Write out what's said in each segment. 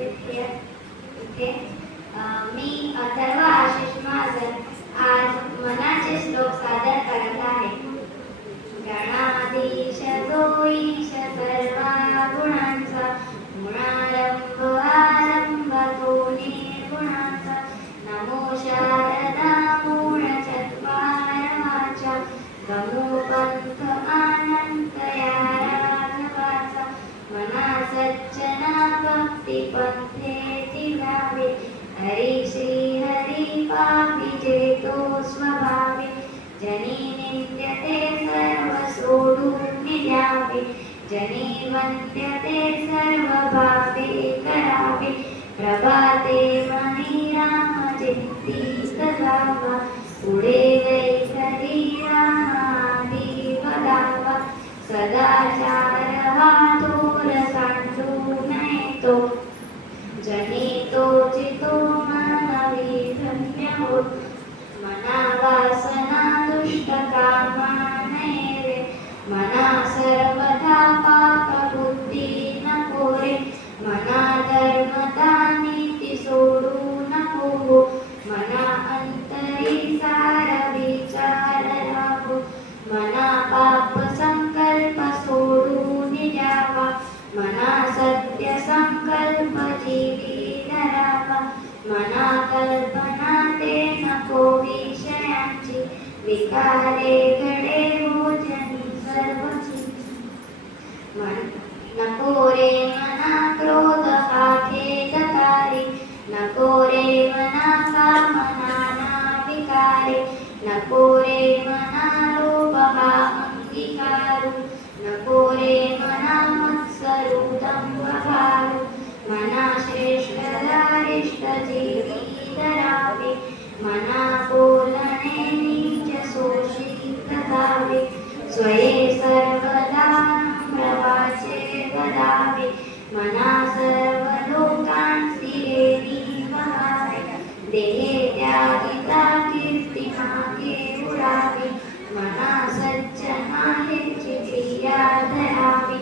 उपस्थित इथे मी अथर्व आशिष महाजन आज मनाचे श्लोक सादर करत आहे. गणाधीश जो ईश सर्व गुणांचा, गुणारंभ आरंभ तो निर्गुणाचा. नमो शारदा मूळ चत्वारवाचा, गमो पंथ अनंत या राघवाचा. मना सज्जना भक्ती पंथेची व्हावे, हरी श्री हरी पाविजे तो स्वभावे. जनी नित्य ते सर्व सोडून द्यावे, जनी वंद्य ते सर्व भावे करावे. प्रभाते मनी राम चित्ती जावा, पुढे वैखरी रामादी वदावा. सदाचार हा थोर सांडू नये तो, जनी तोचितो मानवी धन्य हो. मना वासना दुष्ट कामा नये रे, मना सर्वदा पाप बुद्धी नको रे. मना धर्मता नीती सोडू नको हो, मना अंतरी सार विचार राहो. मना पाप संकल्प सोडून द्यावा, मना सत्य संकल्प जीवी धरावा. मना कल्पना ते नको विषयांची, विकारे घडे भोजनी सर्वची. नको रे मना क्रोध हा खेदकारी, नको रे मना कामना विकारे. नको रे मना लोभ हा अंगीकारू, नको रे मना मत्सरू दंभ भारू. मना श्रेष्ठ दारिष्ट जीवी धरावे, मना बोलणे नीच शोषित जावे. स्वये सर्वदा नम्रवाचे वदावे, मना सर्व लोकांसी एवी वहावे. देहे त्यागिता कीर्ती मागे उडावी, मना सज्जना हेची क्रिया धरावी.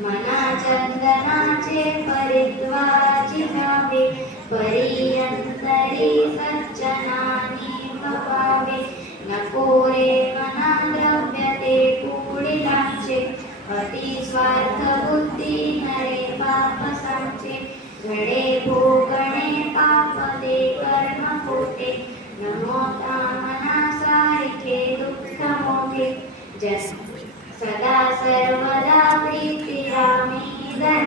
मना चंदनाचे परिद्वाची व्हावे, पर्यंतरी सज्जनानी भवावे. नको रे मना द्रव्य ते कुडिलांचे, अति स्वार्थ बुद्धी नरे पाप सांचे. घडे भोगणे पाप दे कर्म खोटे, नमोता मना सारिखे दुःख मोठे. सदा सर्व